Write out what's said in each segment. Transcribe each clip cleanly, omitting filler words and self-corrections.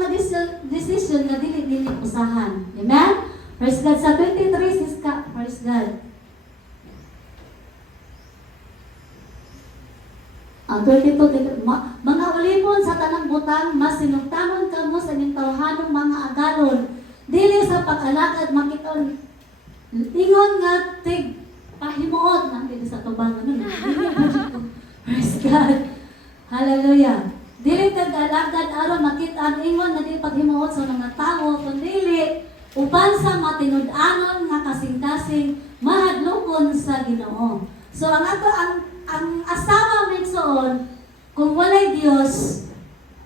mga decision na dili usahan. Amen? Praise God. Sa 23, Siska. Praise God. Ang 22, mga ulipon sa tanang butang, mas sinugtanon ka mo sa inyong tawhanong mga agalon. Dili sa pag-alagad makiton. Ingon nga tig pahimuot nang dili sa tubangan nun. Praise God. Hallelujah. Dili kag alagad aron makita ang ingon nga dili paghimuot sa mga tao kundi uban sa matinud-anon nga kasing-kasing mahadlokon sa Ginoo. So ang asawa migsoon kung walay Dios,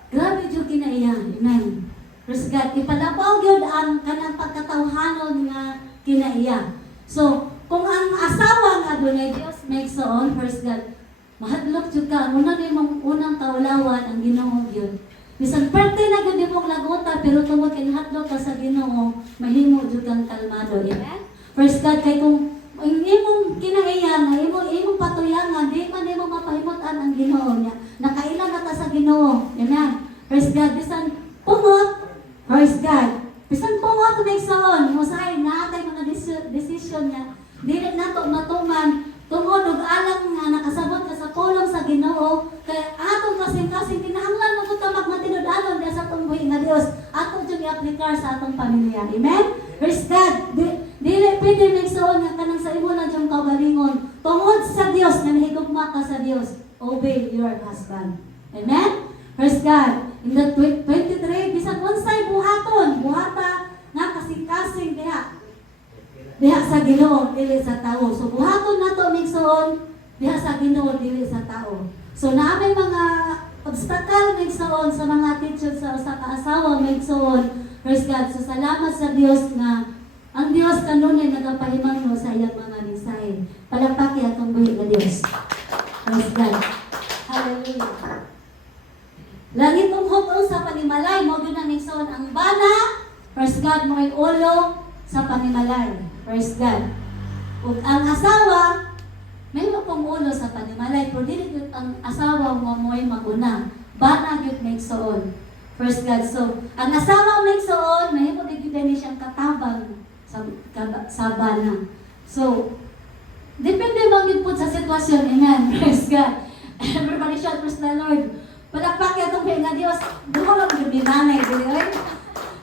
grabe jud kinaiya. Amen. Praise God. Ipalabaw gyud ang kanang pagkatawhanon nga kinaiya. So kung ang asawa nga dunay Dios migsoon, praise God, mahadlok jud ka. Muna nimong unang kaulawan ang Ginoo gyud. Bisan parte na gyud imong laguta pero tungod kay hadlok ka sa Ginoo, mahimo jud kang kalmado. Amen. Praise God. Kay kung ang imong kinaiya nga imong patuyangan, di man imong mapahimutan ang Ginoo niya. Nakailan na ka sa Ginoo. Amen. Praise God. Bisan pungot, praise God. Bisan pungot na igsoon, usahay na atay mga decision niya. Dili nato matuman tungod og alang nga nakasabot ka sa pulong sa Ginoo kay atong kasing-kasing kinahanglan mo ta magmatinud-anon diha sa atong buhi nga Dios. Ato jud i-aplikar sa atong pamilya. Amen. Praise God. Dili pwede nagsuon nga kanang sa imo na jung kaugalingon. Tungod sa Dios nga nahigugma ka sa Dios, obey your husband. Amen. Praise God. In the 23, bisan unsay buhata nga kasing-kasing diha sa Ginoo dili sa tao. So buhaton nato migsuon diha sa Ginoo dili sa tao. So naamay mga obstacle migsuon sa mga attitude sa usa ka asawa migsuon. Praise God. So salamat sa Dios nga ang Dios kanunay nagapahimangno sa iyang mga mensahe. Palakpaki atong buhi nga Dios. Praise God. Hallelujah. Langit ang hukong sa panimalay mo gyud ang migsuon ang bana. Praise God mo ulo sa panimalay. Praise God. Ug ang asawa may pong ulo sa panimalay pero dili gyud ang asawa mo mo'y maguna. Bana gyud migsuon. Praise God. So ang asawa migsuon mahimo gyud ni siyang katabang sa bana. So depende man gyud pud sa sitwasyon. Amen. Praise God. Everybody shout praise the Lord. Palakpak atong nga Dios. Duha ra gyud ni nanay dili oy.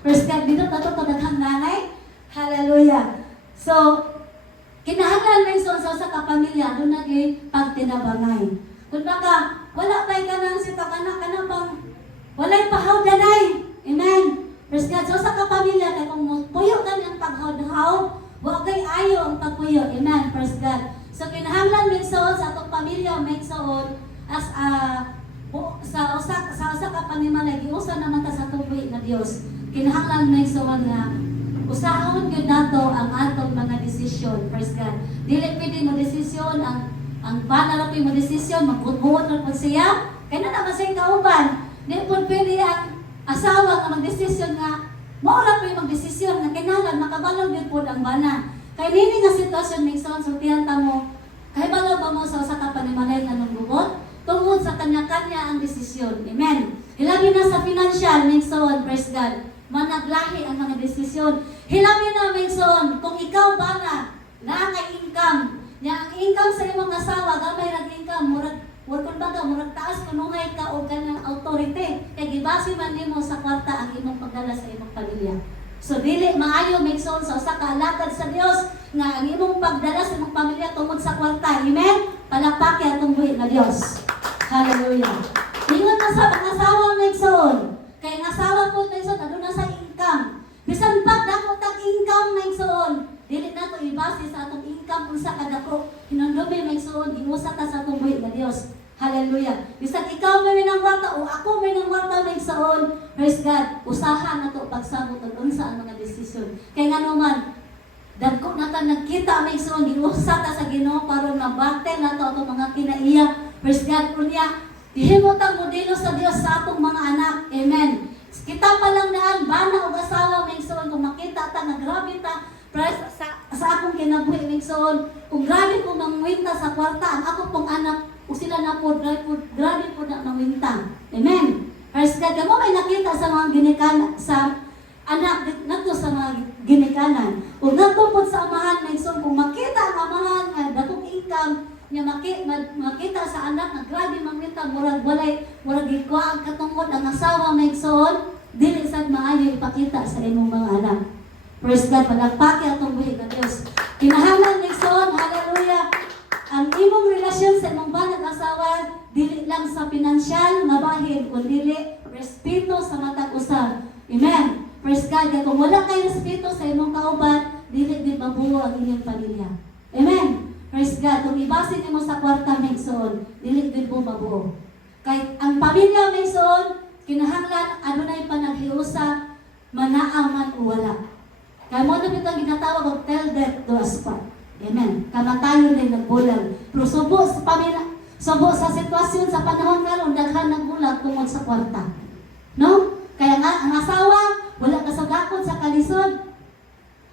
Praise God. Dito tato daghang nanay. Hallelujah. So kinahanglan migsuon sa usa ka pamilya do na gyud pagtinabangay. Kun baka wala pay kanang kana pang walay pahawdanay. Amen. Praise God. So sa ka pamilya kay kung puyo ka ang paghawd-hawd, wa kay ayo ang pagpuyo. Amen. Praise God. So kinahanglan migsuon sa atong pamilya migsuon as sa usa ka panimalay giusa naman ta sa tuboy nga Dios. Kinahanglan migsuon nga usahon gyud nato ang atong mga desisyon. Praise God. Dili pwede mo desisyon ang bana ra mo desisyon magbuot ra pud siya. Kay na naman siya kauban. Dili pud pwede ang asawa nga magdesisyon nga mao ra pud magdesisyon nga kinahanglan makabalog gyud pud ang bana. Kay nini nga sitwasyon migsuon sultihan ta mo. Kay balog ba mo sa usa ka panimalay nga nangbuot tungod sa kanya-kanya ang desisyon. Amen. Hilabi na sa financial migsuon. Praise God. Managlahi ang mga desisyon. Hilabi na migsuon kung ikaw bana na kay income. Ya ang income sa imong asawa gamay ra income murag murag taas kunuhay ka og kanang authority. Kay gibase man nimo sa kwarta ang imong pagdala sa imong pamilya. So dili maayo migsuon sa usa ka alagad sa Dios nga ang imong pagdala sa imong pamilya tungod sa kwarta. Amen. Palakpaki atong buhi nga Dios. Hallelujah. Ingon na sa asawa migsuon. Kay ang asawa po migsuon aduna sa income. Bisan pa dako tag income migsuon. Dili nato ibase sa atong income unsa ka dako. Hinundubi migsuon giusa ka sa atong buhi nga Dios. Hallelujah. Bisan ikaw may nang kwarta o ako may nang kwarta migsuon. Praise God. Usahan nato pagsabot ug unsa ang mga desisyon. Kay ngano man dagko na ta nagkita migsuon giusa ta sa Ginoo karon mabate nato atong mga kinaiya. Praise God. Unya ihimo tang modelo sa Dios sa atong mga anak. Amen. Kita pa lang daan bana og asawa migsuon kung makita ta nga grabe ta sa akong kinabuhi migsuon kung grabe ko mangwinta sa kwarta ang ako pong anak o sila na po grabe po na mangwinta. Amen. Praise God. Kamo may nakita sa mga ginikanan, sa anak nato sa mga ginikanan. Ug nato pod sa amahan na igsoon, kung makita ang amahan nga dakong income niya makita sa anak nga grabe mangita murag murag gikuha ang katungod ang asawa may igsoon, dili sad maayo ipakita sa imong mga anak. Praise God. Palagpaki atong buhi ka Dios. Kinahanglan igsoon, hallelujah. Ang imong relasyon sa imong banag asawa dili lang sa pinansyal nga bahin kundi respeto sa matag usab. Amen. Praise God. Kung wala kay respeto sa imong kauban, dili gid mabuo ang inyong pamilya. Amen. Praise God. Kung ibase nimo sa kwarta megsoon, dili gid mo mabuo. Kay ang pamilya megsoon, kinahanglan adunay panaghiusa, manaa man o wala. Kaya mo na bitang ginatawag og tell death to us part. Amen. Kamatayon ay nagbulag. Pero subo sa pamilya, subo sa sitwasyon sa panahon karon daghan nagbulag tungod sa kwarta. No? Kaya nga ang asawa wala kasagakon sa kalisod.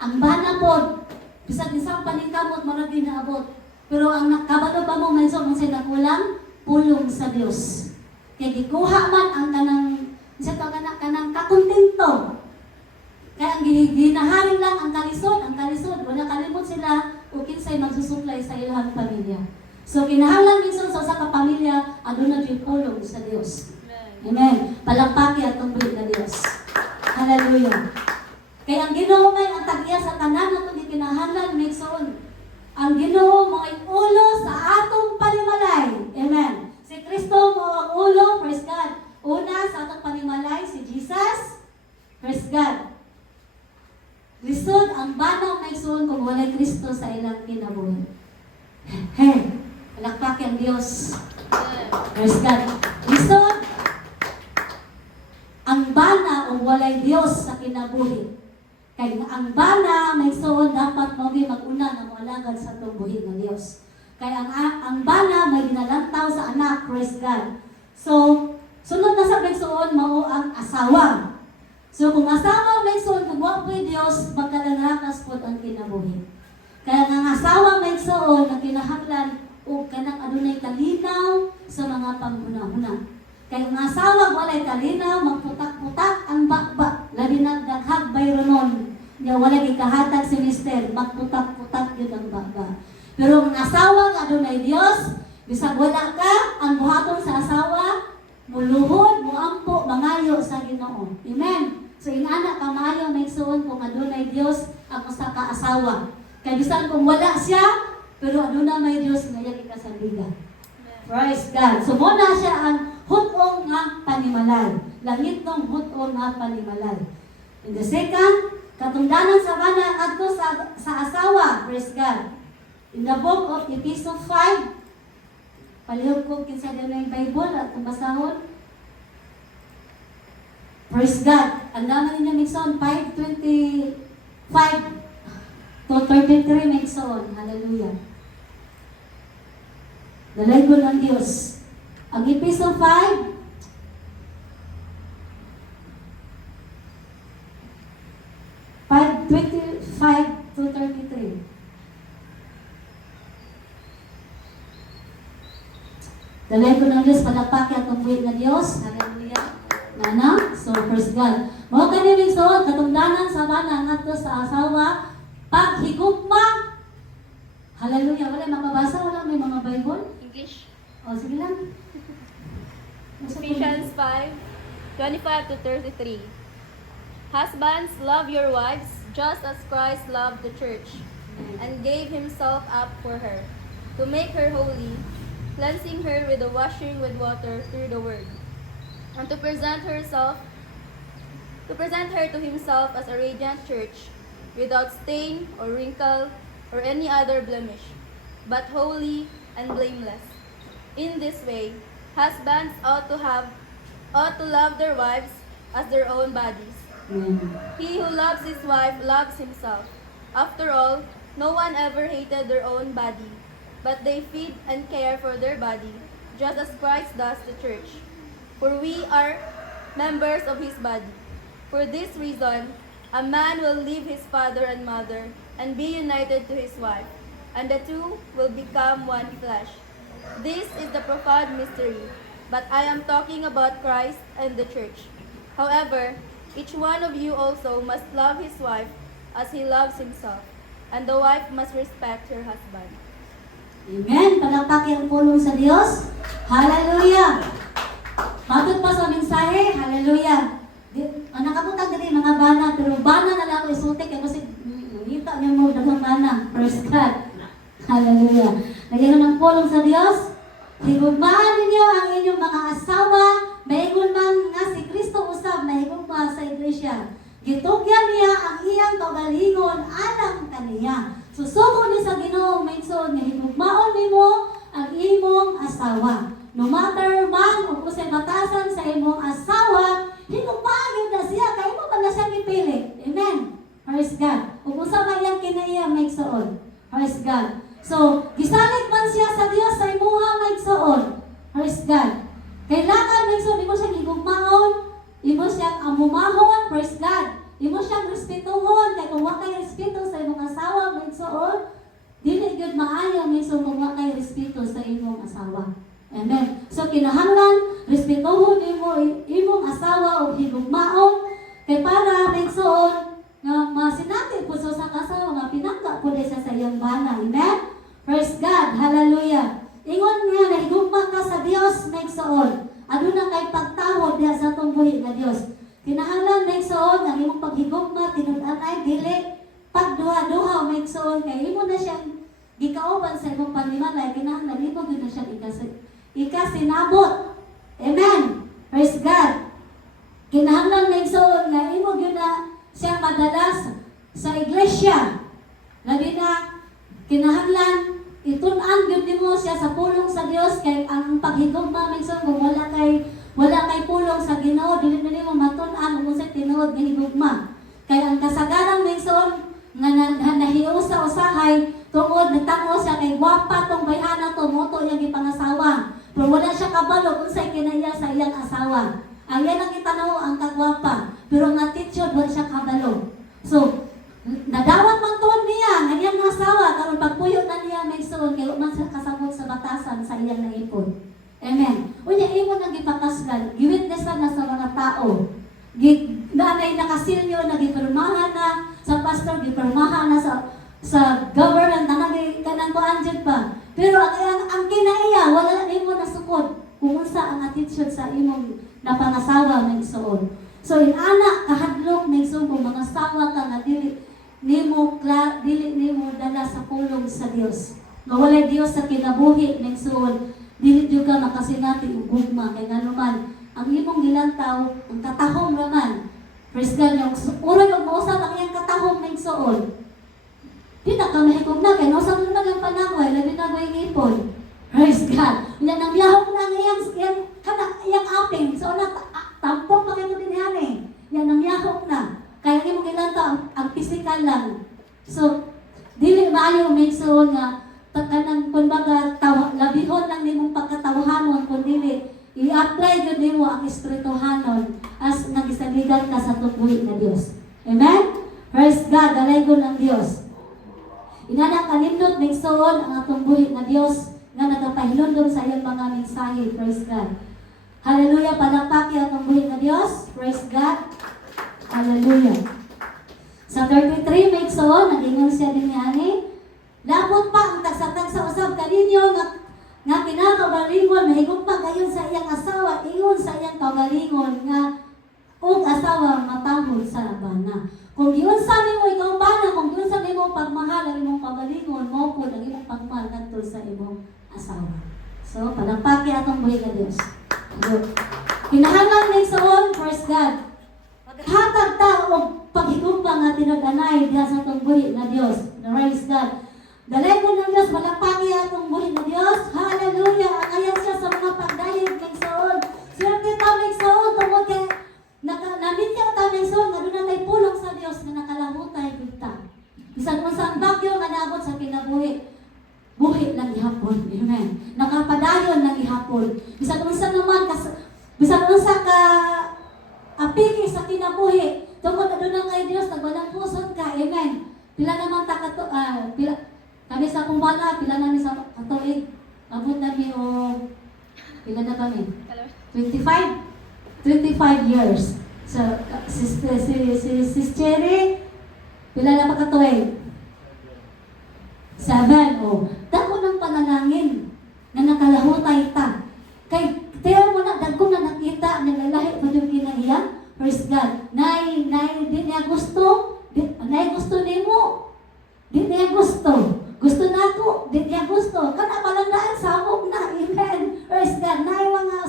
Ang bana pod bisag isang paningkamot mara din naabot. Pero ang kabalo ba mo menso kung say nakulang pulong sa Dios. Kaya gikuha man ang kanang kakontento. Kaya ang ginaharing lang ang kalisod, wala kalimot sila o kinsay magsusuklay sa ilang pamilya. So kinahanglan minsan sa usa ka pamilya aduna jud pulong sa Dios. Amen. Palakpaki atong buhi ka Dios. Hallelujah. Kaya ang Ginoo may ang tag-iya sa tanan nato di kinahanglan migsoon. Ang Ginoo mo ay ulo sa atong panimalay. Amen. Si Kristo mo ang ulo, praise God. Una sa atong panimalay si Jesus. Praise God. Lisod ang banaw may suon kung walay Kristo sa ilang kinabuhi. Hey, palakpaki ang Dios. Praise God. Lisod ang bana o walay Dios sa kinabuhi. Kaya ang bana may suon dapat mo mag-una na moalagad sa tubuhi ng Dios. Kaya ang bana may ginalantaw sa anak, praise God. So, sunod na sa suon mao ang asawa. So kung asawa may suon, kung wag po'y Diyos, magkalarakas po ang kinabuhi. Kaya nga asawa may suon, na kinahanglan o kanang adunay kalinaw sa mga panghuna-huna. Kaya nga asawa walay kalinaw, magputak-putak ang bakba, labi na daghag bayronon. Nga walay ikahatag si mister, magputak-putak yun ang bakba. Pero ang asawa nga adunay Diyos, bisag wala ka, ang buhaton sa asawa, muluhod, muampo, mangayo sa Ginoo. Amen. So inana kamayo may suon kung adunay Dios ang usa ka asawa. Kay bisan kung wala siya, pero aduna may Dios nga iya ikasandigan. Praise God. So mo na siya ang hutong nga panimalay. Langit ng hutong nga panimalay. In the second, katungdanan sa bana adto sa asawa. Praise God. In the book of Ephesians 5, palihog ko kinsa dinay Bible at kung basahon. Praise God. Ang naman ninyo Mixon 5:25 to 33 Mixon. Hallelujah. Dalay ko ng Diyos. Ang Ephesians 5 5:25 to 33. Dalay ko ng Diyos, palakpaki at buhay na Diyos. Hallelujah. Nana, so praise God. Mao kanimig suot katungdanan sa bana ngadto sa asawa paghigugma. Hallelujah. Wala makabasa, wala may mga Bible. English. O sige lang. Ephesians 5:25 to 33. Husbands, love your wives just as Christ loved the church and gave himself up for her, to make her holy, cleansing her with the washing with water through the word, and to present her to himself as a radiant church, without stain or wrinkle or any other blemish, but holy and blameless. In this way, husbands ought to love their wives as their own bodies. Amen. He who loves his wife loves himself. After all, no one ever hated their own body, but they feed and care for their body, just as Christ does the church. For we are members of his body. For this reason, a man will leave his father and mother and be united to his wife, and the two will become one flesh. This is the profound mystery. but I am talking about Christ and the church. However, each one of you also must love his wife as he loves himself, and the wife must respect her husband. Amen. Palakpakin ang pulong sa Diyos. Hallelujah. Matod pa sa mensahe. Hallelujah. Nakabutang din mga bana, pero bana na lang ako isutik. Kasi nakita niyo mo dagang bana. Praise God. Hallelujah. Lagyan ng pulong sa Diyos. Higugmaan ninyo ang inyong mga asawa. Mahigon man nga si Kristo usab, mahigugma sa iglesia. Gitugyan niya ang iyang kaugalingon alang kaniya. Susuko ni sa Ginoo maigsoon nga higugmaon nimo ang imong asawa. No matter man o kusay batasan sa imong asawa, higugmaan gyud na siya kay mo man na siya gipili. Amen. Praise God. Ug usa man yang kinaiya maigsoon. Praise God. So, gisalig man siya sa Dios sa imuha maigsoon. Praise God. Kailangan maigsoon imo siya higugmaon, imo siya amumahon. Praise God. Imo siyang respetuhon, kay kung wa kay respeto sa imong asawa, maigsoon, dili gyud maayo maigsoon kung wa kay respeto sa imong asawa. Amen. So kinahanglan respetuhon imong asawa og higugmaon kay para maigsoon nga masinati pud sa kasawa nga pinangga pud siya sa iyang bana. Amen. Praise God. Hallelujah. Ingon nga nahigugma ka sa Dios maigsoon. Aduna kay pagtawod diha sa atong buhi nga Dios. Kinahanglan maigsoon ang imong paghigugma tinud-anay dili pagduha-duha maigsoon kay imo na siyang gikauban sa imong panimalay. Kinahanglan imo gyud na siyang ikasinabot. Amen. Praise God. Kinahanglan maigsoon nga imo gyud na siyang madalas sa iglesia. Labi na kinahanglan itun-an gyud nimo siya sa pulong sa Dios kay ang paghigugma maigsoon kung wala kay pulong sa Ginoo, dili nimo matun-an kung sa tinuod nga higugma. Kay ang kasagaran maigsoon nga nahiusa usahay tungod nagtanaw siya kay gwapa tong bayhana to moto iyang gipangasawa. Pero wala siya kabalo kung sa kinaiya sa iyang asawa. Ang yan ang itanaw ang kagwapa, pero ang attitude wala siya kabalo. So, nadawat man tuon niya ang iyang asawa karon pagpuyo na niya maigsoon kay man sa kasabot sa batasan sa iyang naipon. Amen. Unya imo nang gipakasgan, giwitnessan na sa mga tao. Nanay nakasilyo na gipirmahan na sa pastor, gipirmahan na sa government na kanang kuanjud pa. Pero ang kinaiya wala nimo nasukod kung unsa ang attitude sa imong napangasawa maigsoon. So inana kahadlok maigsoon kung mga asawa ka nga dili nimo dala sa pulong sa Dios. Mawalay Dios sa kinabuhi maigsoon. Dili jud ka makasinati og gugma kay nganuman ang imong gilantaw ang katahom raman. Praise God, yung urag og mausab ang iyang katahom maigsoon. Di na ka mahigog na kay nausab na ang panangway labi na goy ngipon. Praise God. Nya nang biyahok na ang iyang aping so na tampok pa kay mo din ani. Nya nang biyahok na kay ang imong gilantaw ang physical lang. So dili maayo maigsoon nga kanang kumbaga labihon lang nimong pagkatawhanon kundi i-apply gyud nimo ang espirituhanon as nagisaligan ka sa tubuhi nga Dios. Amen. Praise God, dalaygon ang Dios. Inana kanindot maigsoon ang atong buhi nga Dios nga nagapahilundon sa iyang mga mensahe. Praise God. Hallelujah. Palakpaki atong buhi nga Dios. Praise God. Hallelujah. Sa 33 maigsoon nagingon siya din ani. Labot pa ang tagsatag sa usab kaninyo nga kinakaugalingon mahigugma gayon sa iyang asawa ingon sa iyang kaugalingon nga ug asawa matahod sa bana. Kung giunsa nimo ikaw bana, kung giunsa nimo pagmahal ang imong kaugalingon, mao pud ang imong pagmahal ngadto sa imong asawa. So palakpaki atong buhi nga Dios. Kinahanglan maigsoon, praise God. Maghatag ta og paghigugma nga tinud-anay diha sa atong buhi nga Dios. Praise God. Dalaygon ng Diyos, malakpaki atong buhi ng Diyos. Hallelujah! Ang ayan siya sa mga pagdayeg ng soon. Swerte tamig soon, tungkol kay namityaw tamig soon, nga doon na tayo pulong sa Diyos na nakalahutay bigta. Bisan mo sa bagyo nga naabot sa kinabuhi, buhi lang ihapon. Amen. Nakapadayon lang ihapon. Bisan mo sa naman, bisan mo sa apiki sa kinabuhi, tungkol na doon na kay Diyos, nagwalang puson ka. Amen. Pila naman kami sa kumbana, pila na ni sa katuig. Abot na mi o Pila na kami? 25? 25 years. So, si Cherry, pila na pakatuig? 7. Oh. Dako ng panalangin na nakalahutay ta. Kay, tiyo mo na, dagko na nakita, nilalahi pa yung kinaiyan. Praise God. Nay, di niya gusto. Nay, gusto ni mo. Di niya gusto. Gusto na ako. Di niya gusto. Kana palandaan, sabog na. Amen. Praise God. Nay, mga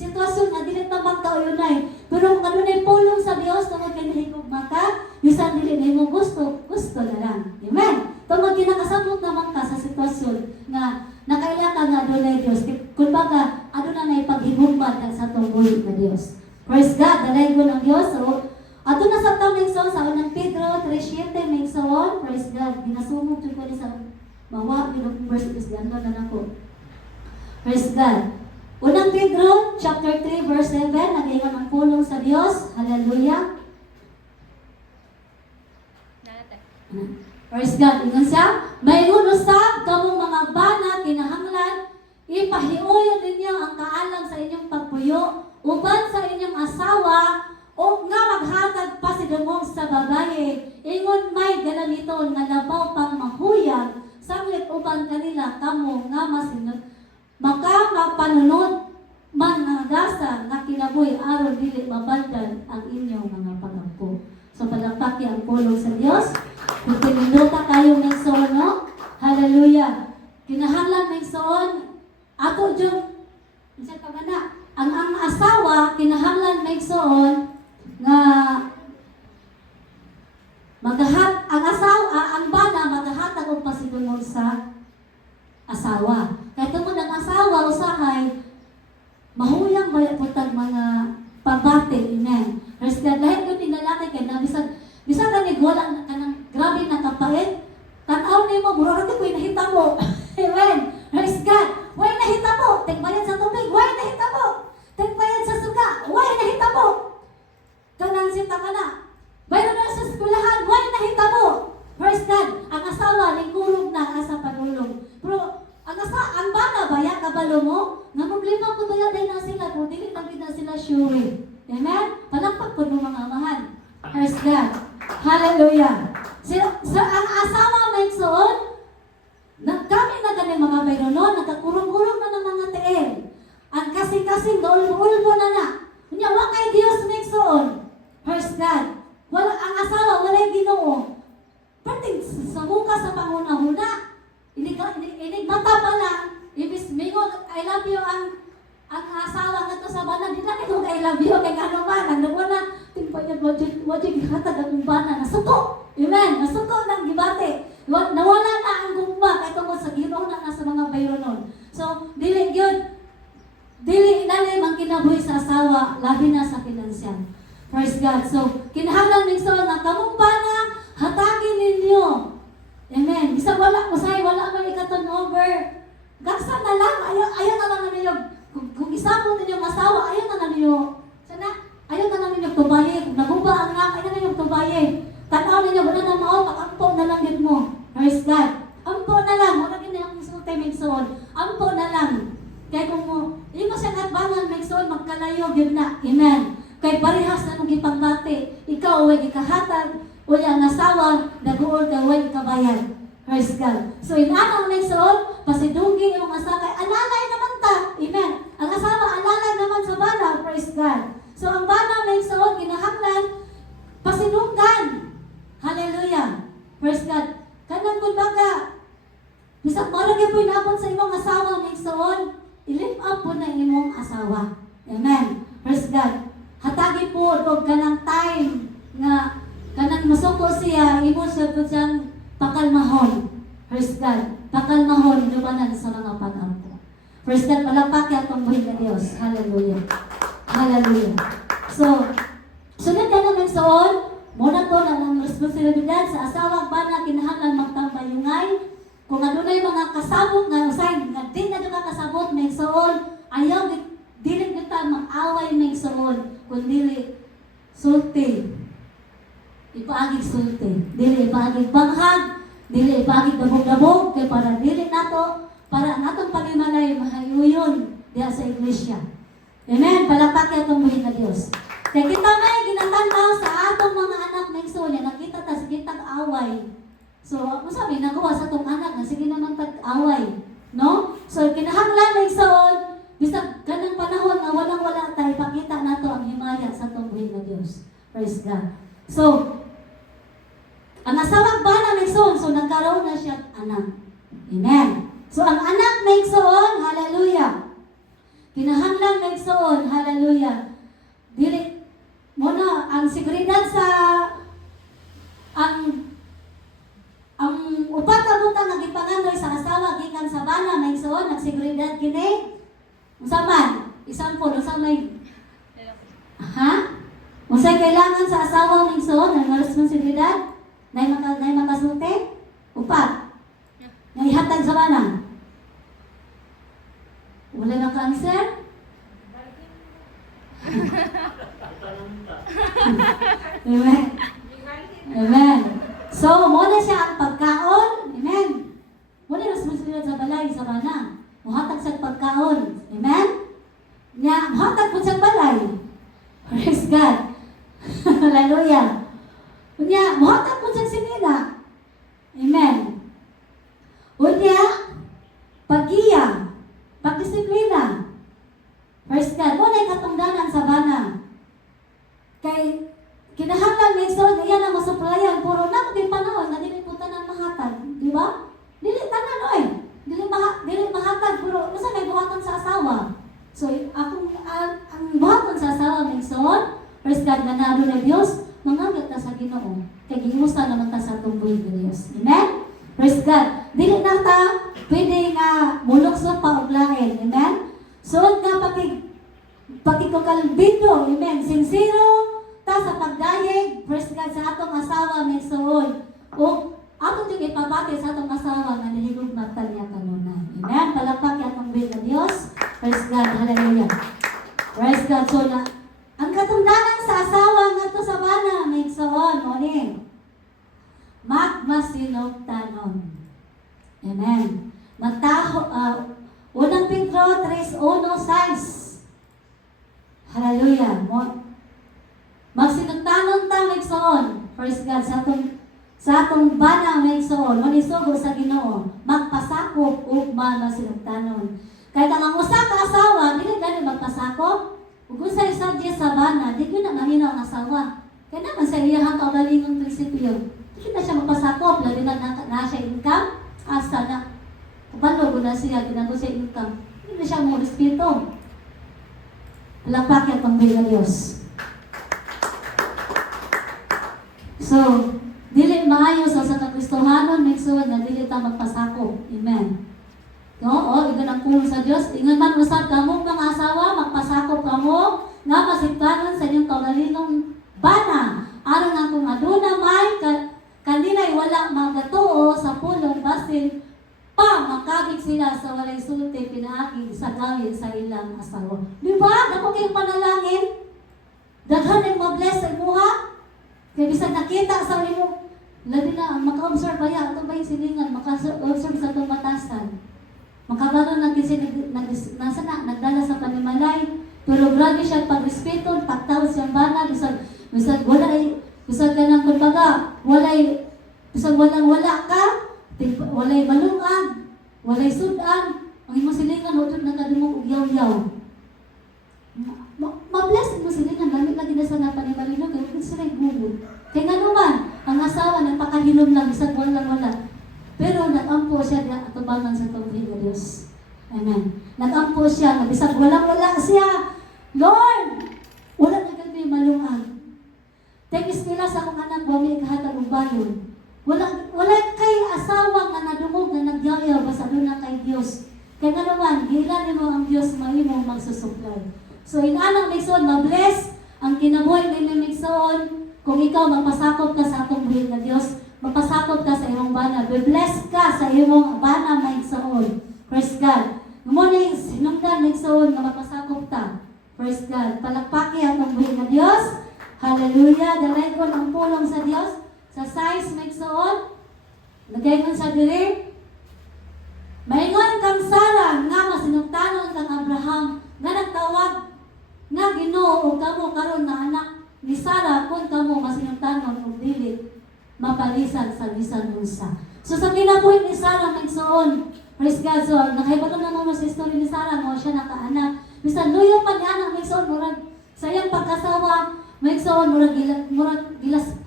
sitwasyon na dili na magkauyon. Pero kung ano na pulong sa Diyos, tungkol kinahigog maka, bisan dili na mo gusto, gusto na lang. Amen. Tungkol kinakasabot naman ka sa sitwasyon na nakailangan nga doon na Diyos. Kung baka, ano na ipaghigugmad sa tungkol na Diyos. Praise God. Dalay ko ng Diyos. So, ato na sa tamang sa unang Pedro 3:7 may soon. Praise God. Ginasumog ko ni sa mawa, verse Kristiano na nako. Praise God. Unang Pedro, chapter 3, verse 7, nag-iwan ang pulong sa Diyos. Hallelujah. Praise God. Ingon siya, mayroon usab kamong mga bana kinahanglan, ipahiuyon ninyo ang kaalam sa inyong pagpuyo, uban sa inyong asawa, o nga maghatag pa si dumong sa babae. Ingon may galamiton nga labaw pang mahuyag, sanglit uban kanila kamo nga masinod. Maka mapanunod man nga gasa nga kinabuhi aron dili mabaldan ang inyong mga pagampo. So palakpaki ang pulong sa Dios. Kung pinunuta kayo ng sono, hallelujah. Kinahanglan ng son, ato jud isa ka na. Ang asawa kinahanglan ng son nga ang asawa, ang bana maghahatag og pasidungog sa asawa. Kaya tungod ang asawa usahay mahuyang bayaputag mga pabati. Amen. Praise God. Lahat yun yung lalaki kaya na bisan kanig wala ka ng grabe na kapait. Tanaw ni mo, mura rin ko'y nahita mo. Amen. Praise God. Way nahita mo. Tigbayan sa tubig. Way nahita mo. Tigbayan sa suga. Way nahita mo. Kanang sinta ka na. Bayro na sa skulahan. Way nahita mo. Praise God. Ang asawa, lingkurog na asa panulong. Pero, ang bana, baya kabalo mo, nga problema ko baya din na sila, kung dili na sila sure. Amen? Palakpak po ng mga amahan. Praise God. Hallelujah. Ang asawa may soon, kami na ganing mga bayronon, nagkakurong-kurong na ng mga teen. Ang kasing-kasing, ulbo na na. Kunya, wakay Diyos may soon. Praise God. Ang asawa, walay Ginoo. Perting sa muka sa pangunahuna, inig mata pa lang, ibis mingon, I love you ang asawa nga to sa bana, di na ito I love you, kay ano man, ang nawala, tingpa niya, wajig hatag ang bana, nasuko, amen, nasuko ng gibate, nawala na ang gugma, kay tungkol sa Ginoo na nasa mga bayronon. So, dili inalim ang kinabuhi sa asawa, labi na sa finansyan. Praise God. So, kinahanglan ng soon na kamong bana, hatagin ninyo. Amen. Bisa wala man ikaton over. Gaksa na lang, ayaw na lang ninyo. Kung isapon ninyo ang asawa, ayaw na lang ninyo. Sana, ayaw na lang ninyo tubaye. Kung naguba ang anak, ayaw na ninyo tubaye. Tanaw ninyo, wala na mao, pag-ampo na lang yun mo. Praise God. Ampo na lang, wala gini ang sultay migsoon. Ampo na lang. Kaya kung mo, imo siya katbangan migsoon, magkalayo, yun na. Amen. Kay parehas na mong ipangbati. Ikaw, huwag ikahatag. O ang asawa, nag-uol ka, huwag ikabayan. Praise God. So, inanang nagsoon, pasidugin yung asawa, alalay naman ta. Amen. Ang asawa, alalay naman sa bana. Praise God. So, ang bana nagsoon, kinahanglan, pasidunggan. Hallelujah. Praise God. Kanang kung baka, bisag marag po inabot sa imong asawa nagsoon, i-lift up po na imong asawa. Amen. Praise God. Hatagi po, o kanang time nga kanang masuko siya, imo siya po siyang pakalmahon. Praise God. Pakalmahon, lumanan sa mga pag-ampo. Praise God, palapaki atong buhay na Diyos. Hallelujah. Hallelujah. So, sunod na naman soon, muna to na ng responsibilidad sa asawa ba na kinahanglan magtambayungay. Kung adunay mga kasabot nga usay, nga di na ka kasabot may soon, ayaw dili kita mag-away may soon, kundi sulti. Ipaagig sulti. Dili ipaagig banghag, dili ipaagig dabog-dabog, kay para dili nato, para natong paghimalay mahayuyon diya sa iglesia. Amen. Palakpak atong buhi nga Dios. Kaya kita may ginatanaw sa atong mga anak na igsoon niya, nakita ta sa kitang away. So, masabi, nagawa sa atong anak na sige naman tag-away. No? So, kinahanglan na igsoon, bisag ganang panahon na walang-wala tayo, pakita nato ang himaya sa atong buhi nga Dios. Praise God. So, ang asawang bana na igsoon, so nagkaroon na siya anak. Amen. So, ang anak na igsoon, hallelujah. Kinahanglan na igsoon, hallelujah. Dili, muna, ang seguridad sa, ang upat ka butang nagipanganoy sa asawa, gikan sa bana, may igsoon, nagseguridad kini. Usaman, example, usang may, ha? Usay kailangan sa asawa, may igsoon, ang responsibilidad, na makasulti, upat. Nga ihatag sa bana. Wala na ka-answer? Amen. Amen. So, muna siya ang pagkaon. Amen. Muna yung responsibilidad sa balay, sa bana. Muhatag sa pagkaon. Amen. Nga, muhatag po sa balay. Praise God. Hallelujah. Nga, muhatag po sa sinina. Amen. Unya, pag-iya, pagdisiplina. Praise God. Muna yung katungdanan sa bana. Kay kinahanglan may igsoon, iyan ang masuplayan, puro na maging panahon na dili puta ng mahatag, di ba? Dili tanan oy. Dili mahatag, puro nasa may buhaton sa asawa. So ang buhaton sa asawa may igsoon, praise God ganado na Dios, mangagat ta sa Ginoo. Kay gimusta naman ta sa atong buhi nga Dios. Amen. Praise God. Dili na ta pwede nga mulukso pa og lain. Amen. So nga pakikukalbido, amen. Sincero ta sa pagdayeg, praise God sa atong asawa may igsoon. O ato ting ipabati sa atong asawa nga nahigugmat ta niya kanunay. Amen. Palakpak atong buhi nga Dios. Praise God. Hallelujah. Praise God. So na ang katungdanan sa asawa ngadto sa bana may igsoon mo ni magmasinugtanon. Amen. Mataho unang Pedro 3:1-6. Hallelujah. Magsinugtanon ta may igsoon. Praise God sa atong bana may igsoon. Manisugo sa Ginoo. Magpasakop ug masinugtanon. Kay ang usa ka asawa dili gani magpasakop. Ug unsay suggest sa bana, di ko na mahinaw ang asawa. Kaya naman sa iyang kaugalingong prinsipyo. Di na siya magpasakop, labi na siya income. Asa na. Kapalo na siya, ginago siya income. Hindi na siya mo respeto. Palakpak ang buhi nga Dios. So, dili maayo sa Kristohanon, may igsoon nga dili ta magpasakop. Amen. No, igan ang pulong sa Dios. Ingon man usab kamo mga asawa, magpasakop kamo nga masigtanon sa inyong kaugalingong bana. Aron nga kung aduna may kaninay wala magatuo sa pulong basin pa makabig sila sa walay sulti pinaagi sa gawin sa ilang asawa. Di ba? Dako kayong panalangin. Daghan ang mabless sa imuha. Kaya bisag nakita sa imo, labi na maka-observe ba yan? Ito ba yung silingan? Maka-observe sa itong batasan. Makabalo nasa na, nagdala sa panimalay, pero grabe siya pag-respeto, pagtawad siyang bana, bisag ka ng kumbaga, bisag wala ka, walay balungag, walay sudan, ang imong silingan, utod na kadumong ugyaw-yaw. Ma-bless mo silingan, lamit lagi na sa napanimalay no, kaya kung sila gugod. Kaya nga naman, ang asawa nagpakahilom lang, bisag wala. Pero nag-ampo siya na atubangan sa tungkol ng Diyos. Amen. Nag-ampo siya, nabisag walang-wala siya. Lord, wala na kami malungag. Tekis nila sa akong anak, wami ikahatag ng bayon. Wala kay asawa nga nadungog na nagyayaw, basta doon na kay Diyos. Kaya nga naman, gilanin mo ang Diyos, mahimong magsusupply. So, inanang Migsoon, mabless ang kinabuhay ng Migsoon. Kung ikaw magpasakop ka sa atong buhay na Diyos, magpasakop ka sa iyong bana. Be-bless ka sa iyong bana may igsoon. Praise God. Muna yung sinungdan may igsoon na magpasakop ta. Praise God. Palakpaki ang buhay na Diyos. Hallelujah. Dalay ko ang pulong sa Diyos. Sa size may igsoon. Lagay mo sa diri. Maingon kang Sarah nga masinugtanon kang Abraham nga nagtawag nga Ginoo og kamo karon nga anak ni Sarah kung kamo masinugtanon og dili mapalisan sa bisan unsa. So sa kinabuhi ni Sarah nagsuon, praise God, so nakahibaton naman mo sa story ni Sarah mo siya nakaanak. Bisan luyo pa ni anak nagsuon murag sa iyang pagkasawa, nagsuon murag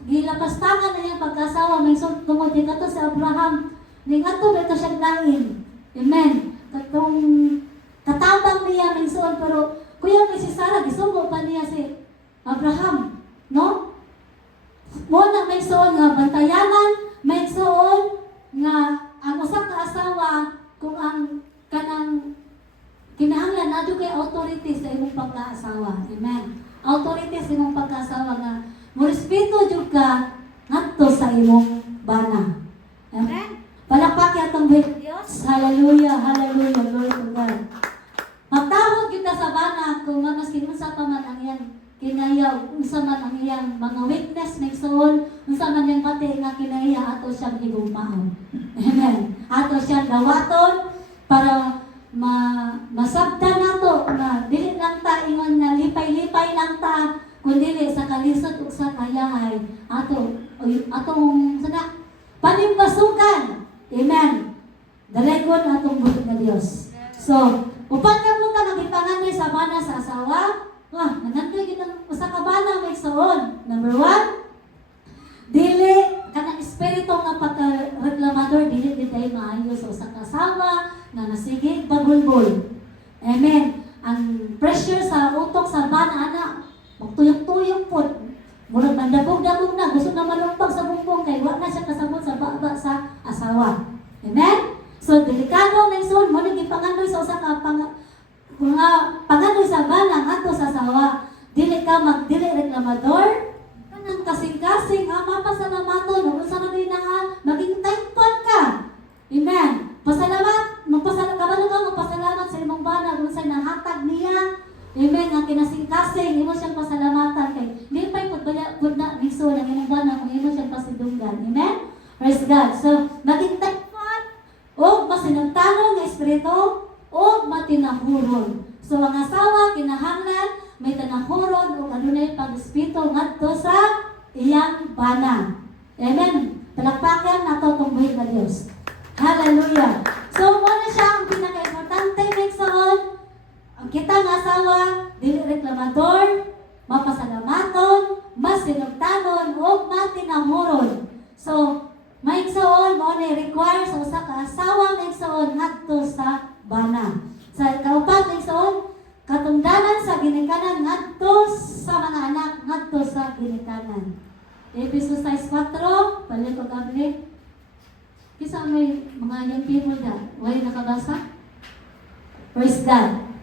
gilapastangan na iyang pagkasawa, nagsuon tungod din ato sa Abraham. Ning ato bito siya lain. Amen. Katong katabang niya nagsuon pero kuya ni si Sarah gisugo pa niya si Abraham, no? Mo na may suon nga bantayanan, may suon nga ang usa ka asawa kung ang kanang kinahanglan adto kay authority sa imong pagkaasawa. Amen. Authority sa imong pagkaasawa nga mo respeto jud ka ngadto sa imong bana. Amen. Palakpak atong Diyos. Hallelujah, hallelujah, glory to God. Magtawag kita sa bana kung mamaskin unsa pa man ang iyang kinaya, unsa man ang iyang mga weakness nagsuon, unsa man yang pati nga kinaya ato siyang higugmaon. Amen. Ato siyang dawaton para masabtan nato na dili lang ta ingon nga lipay-lipay lang ta kundi sa kalisod ug sa kayahay atong sana panimbasukan. Amen. Dalagon atong buot nga Dios. So, upat ka po ka nagipangandoy sa bana sa asawa. Nangandoy kitang usa ka bana may suon. Number 1, dili kanang espiritu nga pagka-reklamador dili tayo maayo sa usa ka asawa na nasigig bagulbol. Amen. Ang pressure sa utok sa bana ana magtuyok-tuyok pod. Murag mandabog-dabog na gusto na malumpag sa bumbong kay wa na siya kasabot sa baba sa asawa. Amen. So delikado ng suon mo nang ipangandoy sa usa ka mga pangandoy sa bana ngadto sa asawa. Dili reklamador. Kanang kasing-kasing mapasalamaton ug unsa man din nga maging thankful ka. Amen. Magpasalamat ka magpasalamat sa imong bana kung sa nahatag niya. Amen. Nga kinasing-kasing imo siyang pasalamatan kay di pay pud na nigsuon ang imong bana kung imo siyang pasidunggan. Amen. Praise God. So maging thankful o masinagtanon nga espiritu o matinahuron. So ang asawa kinahanglan may tanahuron o adunay pag-espiritu ngadto sa iyang bana. Amen. Palakpakan nato tong buhig nga Dios. Hallelujah. So mo na siya ang pinaka-importante nagsuon. Ang kita nga asawa dili reklamador, mapasalamaton, masinugtanon o matinahuron. So may igsoon mo na require sa usa ka asawa may igsoon ngadto sa bana. Sa kaupat may igsoon katungdanan sa ginikanan ngadto sa mga anak ngadto sa ginikanan. Efesos 6:4 balik ko gabli. Kisa may mga young people da, way nakabasa? Praise God.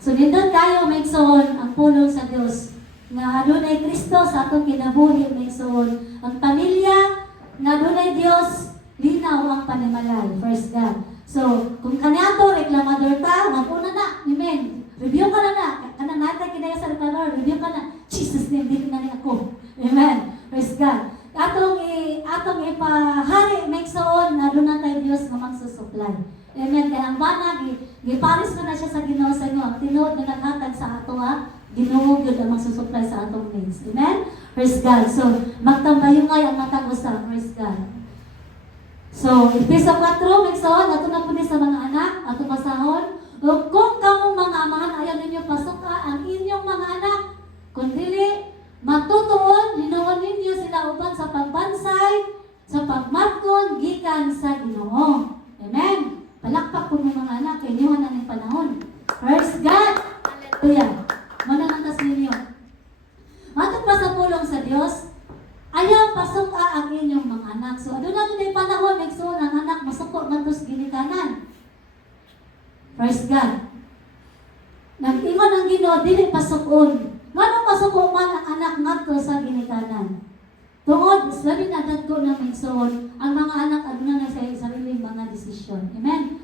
So nindot kayo may igsoon ang pulong sa Dios nga adunay Kristo sa atong kinabuhi may igsoon ang pamilya nga dunay Dios linaw ang panimalay. First God. So, kung kaniato reklamador ta, maguna na. Amen. Review ka na. Kanang natay kinaya sa reklamador, review ka na. Jesus name, dito na ni ako. Amen. Praise God. Atong ipahari make soon na doon na tayo Diyos nga magsusupply. Amen. Kaya ang bana, giparis mo na siya sa Ginoo sa inyo. Ang tinuod na naghatag sa ato Ginoo gyud ang magsusupply sa atong needs. Amen. Praise God. So, magtambayungay ang matag usa. Praise God. So, Efeso 4, nagsoon, ato na po sa mga anak, ato masahon. O kung kamong mga amahan, ayaw ninyo pasuka ang inyong mga anak. Kung dili, matutuon, hinuon ninyo sila uban sa pagbansay, sa pagmatkon, gikan sa Ginoo. Amen. Palakpak po ng mga anak, kay niyo na ng panahon. Praise God. Hallelujah. Mananantas ninyo. Matong pa sa pulong sa Diyos, ayaw pasuka ang inyong mga anak. So, doon na doon panahon, nagsuon ang anak, masuko na tos ginikanan. Praise God. Nag-ingon ang Ginoo, dili pasukon. Ngano pasuko man ang anak ngadto sa ginikanan. Tungod, sabi na dadko na nagsuon, ang mga anak aduna na sa sarili mga desisyon. Amen.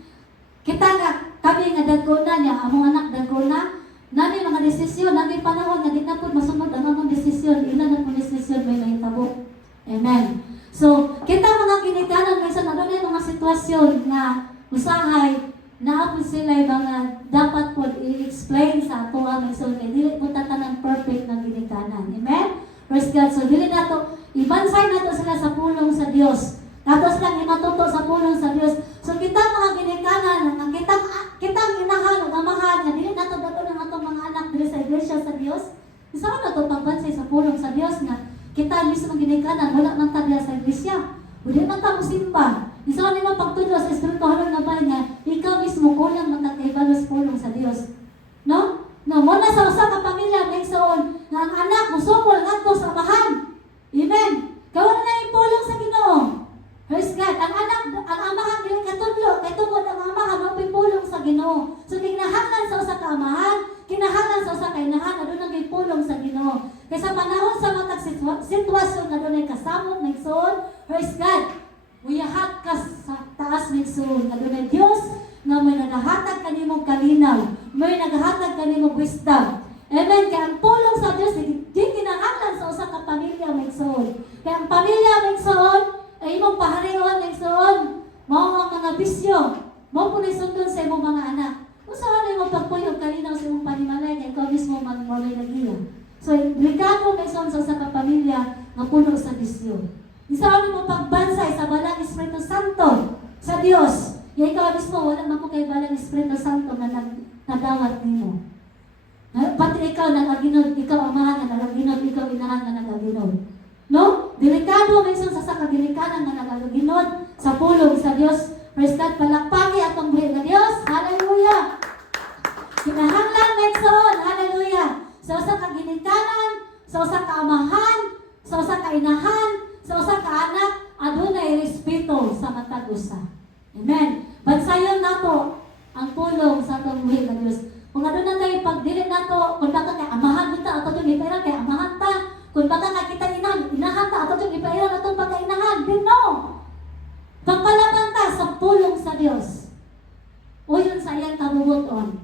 Kita nga, kami nga dadko na niya, among anak dadko na, nami mga desisyon, nami panahon na di na po masunod ang among desisyon, ilan na po desisyon may mahitabo. Amen. So, kita mga ginikanan, minsan ano na yung mga sitwasyon na usahay naapod sila mga dapat po i-explain sa ato ang maigsoon kay dili po tatanang perfect ng ginikanan. Amen? Praise God. So dili nato ibansay nato sila sa pulong sa Dios. Nato silang imatuto sa pulong sa Dios. So kita mga ginikanan, nga kitang inahan ug amahan nga dili nato dato ng atong mga anak diri sa iglesia sa Dios. Isa man nato pagbansay sa pulong sa Dios nga kita mismo ginikanan wala man ta diha sa iglesia. Udi man ta musimba. Isa man nimo pagtudlo sa espirituhal nga ba nga ikaw mismo kulang man ta kay balos pulong sa Dios. No? No, mo na sa usa ka pamilya maigsoon nga ang anak musukol ngadto sa amahan. Amen. Kawan na ipulong sa Ginoo. Praise God. Ang anak, ang amahan dili katudlo kay tungod ang amahan magpipulong sa Ginoo. So kinahanglan sa usa ka amahan, kinahanglan sa usa ka inahan adunay gipulong sa Ginoo. Kay sa panahon sa matag sitwasyon nga adunay kasamok maigsoon, praise God. Uyahat ka sa taas maigsoon adunay Dios nga may nagahatag kanimong kalinaw, may nagahatag kanimong wisdom. Amen. Kaya ang pulong sa Dios di kinahanglan sa usa ka pamilya maigsoon. Kaya ang pamilya maigsoon ay imong paharion maigsoon mao ang mga bisyo. Mao po sundon sa imong mga anak. Usahan na imong pagpuyog kalinaw sa imong panimalay kay ikaw mismo magwalay nagiya. So, delikado maigsoon sa usa ka pamilya nga puno sa bisyo. Usahan mo pagbansay sa balang Espiritu Santo sa Dios. Kaya ikaw mismo wala man ko kay balang Espiritu Santo nga nadawat nimo. Pati ikaw nagaginod, ikaw amahan nga nagaginod, ikaw inahan nga nagaginod. No? Delikado may isang sa kadelikanan nga nagaginod sa pulong sa Dios. Praise God, palakpaki atong buhi nga Dios. Hallelujah! Kinahanglan may igsoon. Hallelujah! Sa usa ka ginikanan, sa usa ka amahan, sa usa ka inahan, sa usa ka anak, adunay respeto sa matag usa. Amen. Bansayon nato ang pulong sa atong buhi nga Dios. Kung aduna tayo pagdili nato, kung baka kay amahan kita ato tong ipairan kay amahan ta, kung baka ka kita inahan ta ato tong ipairan atong pagkainahan, no. Pagpalaban ta sa pulong sa Dios. Uyon sa iyang kabubuton.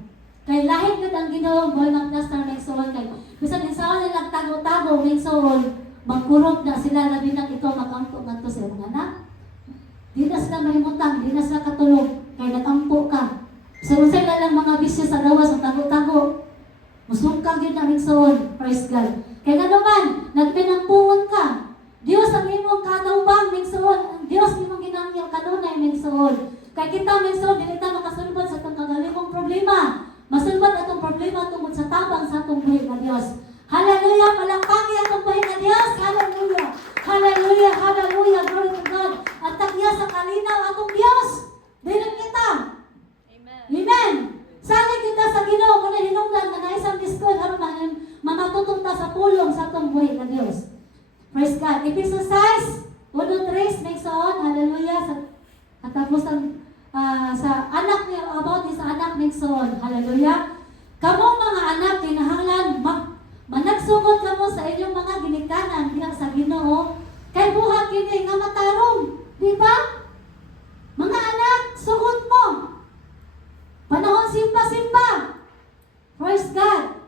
Kay lahi gud ang Ginoo boy magplastar maigsoon kay bisan insaon nila tago-tago maigsoon. Magkurog na sila labi na ikaw makampo ngadto sa imong anak. Di na sila mahimutang, di na sila katulog kay nagampo ka. So sila lang mga bisyo sa gawas sa tago-tago. Musungkag yun na igsoon. Praise God. Kaya nga naman, nagpinampuon ka. Dios ang imong kataubang igsoon. Ang Dios imong ginamyaw kanunay igsoon. Kaya kita igsoon, dili ta makasulbad sa itong kagalimong problema. Masulbad atong problema tungod sa tabang sa atong buhi nga Dios. Hallelujah! Palakpaki atong buhi nga Dios! Hallelujah! Hallelujah! Hallelujah! Glory to God! At tagya sa kalinaw atong Dios! Dinan kita! Amen. Amen! Salig kita sa Ginoo kung hinungdan nga na isang discord aron mamatutong ta sa pulong sa atong buhi nga Dios. Praise God! Ephesians 1:3 maigsoon. Hallelujah! Sa katapusan sa anak niya, about sa anak maigsoon. Hallelujah! Kamong mga anak kinahanglan managsugod kamo sa inyong mga ginikanan diha sa Ginoo kay buhat kini nga matarong, di ba? Mga anak, sugod mo. Panahon simba-simba. Praise God.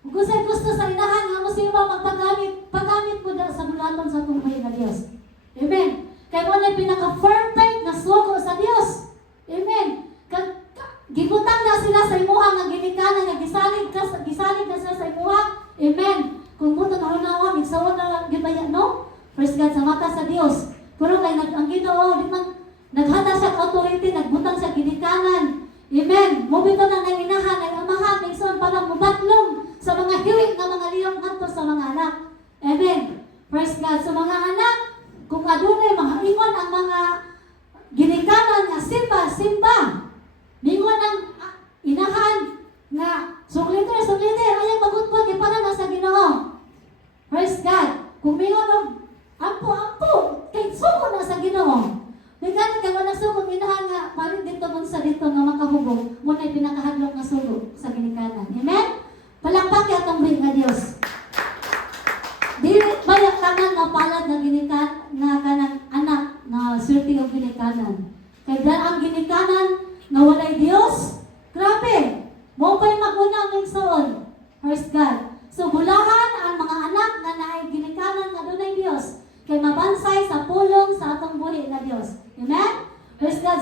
Kung gusto sa inahan nga mo simba paggamit mo sa bulaton sa atong buhi nga Dios. Amen. Kay mo na pinaka-perfect na sugo sa Dios. Amen. Gibutang na sila sa imuha nga ginikanan nga gisalig na sila sa imuha. Amen. Kung buto na hunawon igsoon na gibaya no. Praise God sa mata sa Dios. Pero kay ang Ginoo di man naghata sa authority, nagbutang sa ginikanan. Amen. Mobito na ng inahan, ng amahan, igsoon para mubatlong sa mga hiwig nga mga liyong ngadto sa mga anak. Amen. Praise God. Sa mga anak, kung adunay mahaingon ang mga ginikanan nga simba. Mingon ang inahan nga sugliter ayaw magutpod kay para nasa Ginoo. Praise God. Kung mingon og ampo kay suko na sa Ginoo. Bigan kay wala suko inahan nga palit dito mong sa dito nga makahubog mo na pinakahadlok nga sugo sa ginikanan. Amen. Palakpak atong buhi nga Dios. Dili bayak tanan nga palad nga ginikan nga kanang anak nga swerte og ginikanan. Kay ang ginikanan nga walay Dios, grabe. Mo pa'y mag-una ang igsoon. Praise God. So, bulahan ang mga anak na naay ginikanan nga dunay Dios. Kay mabansay sa pulong sa atong buhi nga Dios. Amen? Praise God.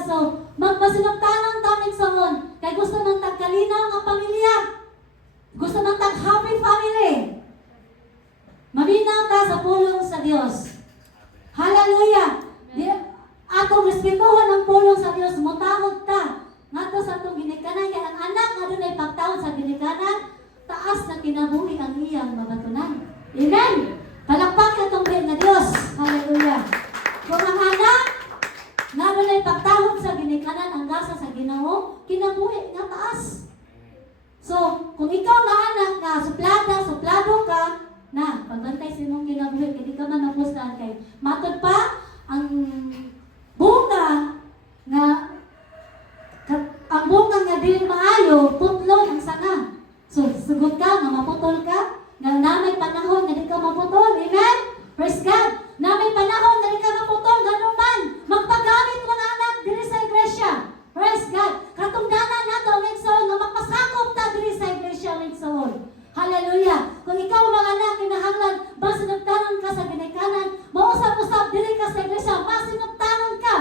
sa pulong sa Dios. Hallelujah. Di atong respetuhan ang pulong sa Dios, motawag ta ngadto sa atong ginikanan kay ang anak nga dunay pagtaon sa ginikanan, taas na kinabuhi ang iyang mabatunan. Amen. Palakpak atong buhi nga Dios. Hallelujah. Kung ang anak nga dunay pagtawag sa ginikanan, ang gasa sa Ginoo, kinabuhi nga taas. So, kung ikaw nga anak nga suplado ka, na, pagbantay sa imong kinabuhi, hindi ka man mapuslan kay matod pa, ang bunga nga dili maayo, putlon ang sanga. So, sugod ka, nga maputol ka, nga namay panahon nga di ka maputol. Amen? Praise God. Namay panahon nga di ka maputol, ganun man, magpagamit mga anak diri sa iglesia. Praise God. Katungdanan nato ang igsoon nga magpasakop ta diri sa iglesia ang igsoon. Hallelujah. Kung ikaw mga anak kinahanglan masinugtanon ka sa ginikanan, mausap-usap diri ka sa iglesia, masinugtanon ka.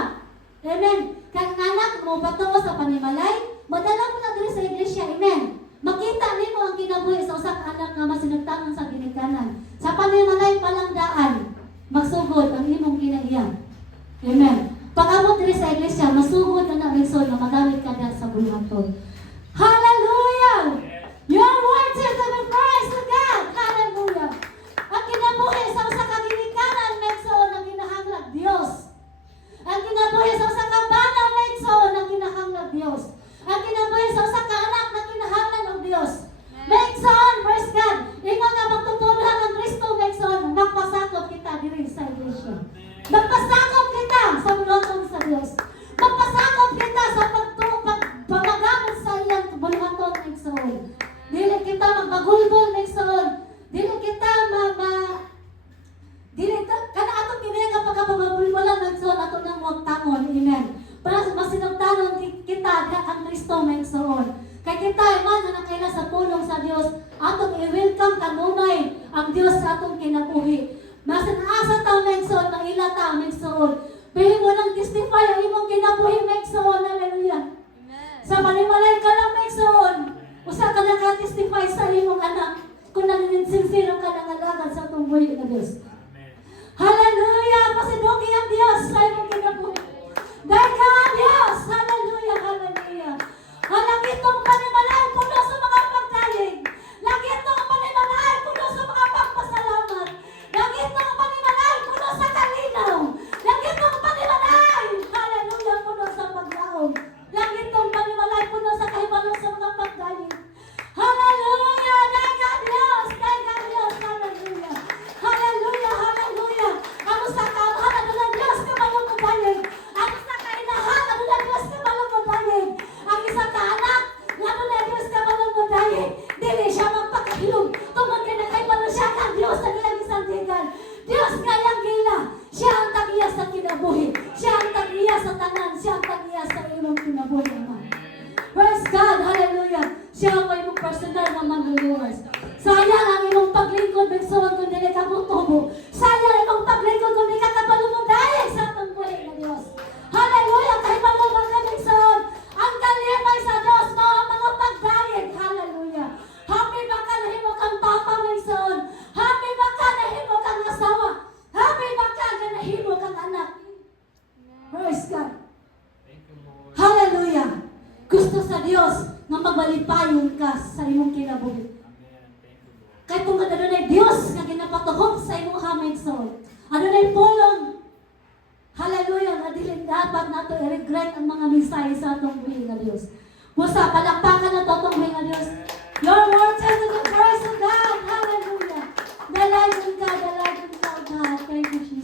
Amen. Kang anak mo patuo sa panimalay, madala mo na diri sa iglesia. Amen. Makita nimo ang kinabuhi sa usa ka anak nga masinugtanon sa ginikanan. Sa panimalay palang daan, magsugod ang imong kinaiya. Amen. Pag-abot diri sa iglesia, masugod na ang igsoon nga magamit ka diha sa buhaton. Hallelujah! Your word says that we praise to God. Hallelujah! Ang kinabuhi sa usa ka ginikanan, igsoon ang kinahanglan Dios. Ang kinabuhi sa usa ka bana, igsoon ang kinahanglan Dios. Ang kinabuhi sa usa ka anak na kinahanglan og Dios. Igsoon, praise God. Ingon nga magtutulhan ang Kristo, igsoon, magpasakop kita diri sa iglesia. Magpasakop kita sa bulwaton sa Dios. Magpasakop kita sa pagpagamit sa iyang bulwaton, igsoon. Dili kita magbagulbol, igsoon. Dili kita kana atong kiniga pagkabagulbolan, igsoon, ato nang wagtangon. Amen. Para masinugtanon kita ang Kristo, igsoon. Kay kita man nga nakaila sa pulong sa Dios, atong i-welcome kanunay ang Dios sa atong kinabuhi. Masin asa ta igsoon, maila ta igsoon. Pili mo nang testify ang imong kinabuhi, igsoon. Hallelujah. Sa panimalay ka lang, igsoon. Usa ka naka-testify sa imong anak kung nanginsinsiro ka ng alagad sa atong buhi nga Dios. Hallelujah! Pasidugi ang Dios sa imong kinabuhi. Dahil ka ang Dios! Hallelujah! Hallelujah! Langit ang panimalay puno sa mga pagdayeg. Langit ang panimalay puno sa mga pagpasalamat. Langit ang panimalay puno sa kalinaw. Langit ang panimalay, hallelujah, puno sa paglaom. Langit ang panimalay puno sa kahibalo sa mga pagdayeg. Hallelujah! Dahil ka Diyos! Dahil ka Diyos! Hallelujah! Hallelujah! Hallelujah! Ang usa ka amahan, ano lang Diyos ka balong magdayeg. Ang usa ka inahan, ano lang Diyos ka balong magdayeg. Ang isa ka anak, ano lang Diyos ka balong magdayeg. Dili siya magpakahilog. Tungkol kay nakahibalo siya ang Diyos na nilang isantigan. Diyos ngayang gila. Siya ang tagiya sa kinabuhi. Siya ang tagiya sa tanan. Siya ang tagiya sa imong kinabuhi. Praise God! Hallelujah! Siya ang imong personal na manluluwas. Sayang ang imong paglingkod, igsoon, kung dili ka mutubo. Sayang ang imong paglingkod, kung di ka kapalumudayag sa atong buhay na Diyos. Hallelujah! Kahit malumang ka, igsoon, ang kalimay sa Diyos, mga pagdayag. Hallelujah! Happy ba ka nahimo kang papa, igsoon? Happy ba ka nahimo kang asawa? Happy ba ka nahimo kang anak? Praise God! Hallelujah! Gusto sa Dios nga magbalipayon ka sa imong kinabuhi. Kay kung adunay Dios nga ginapatuhog sa imong hamig soul. Adunay pulong. Hallelujah, nga dili dapat nato i-regret ang mga mensahe sa atong buhi nga Dios. Busa palakpakan nato atong buhi nga Dios. Your word says to the praise of God. Hallelujah. Dalagon ka, God. Thank you, Jesus.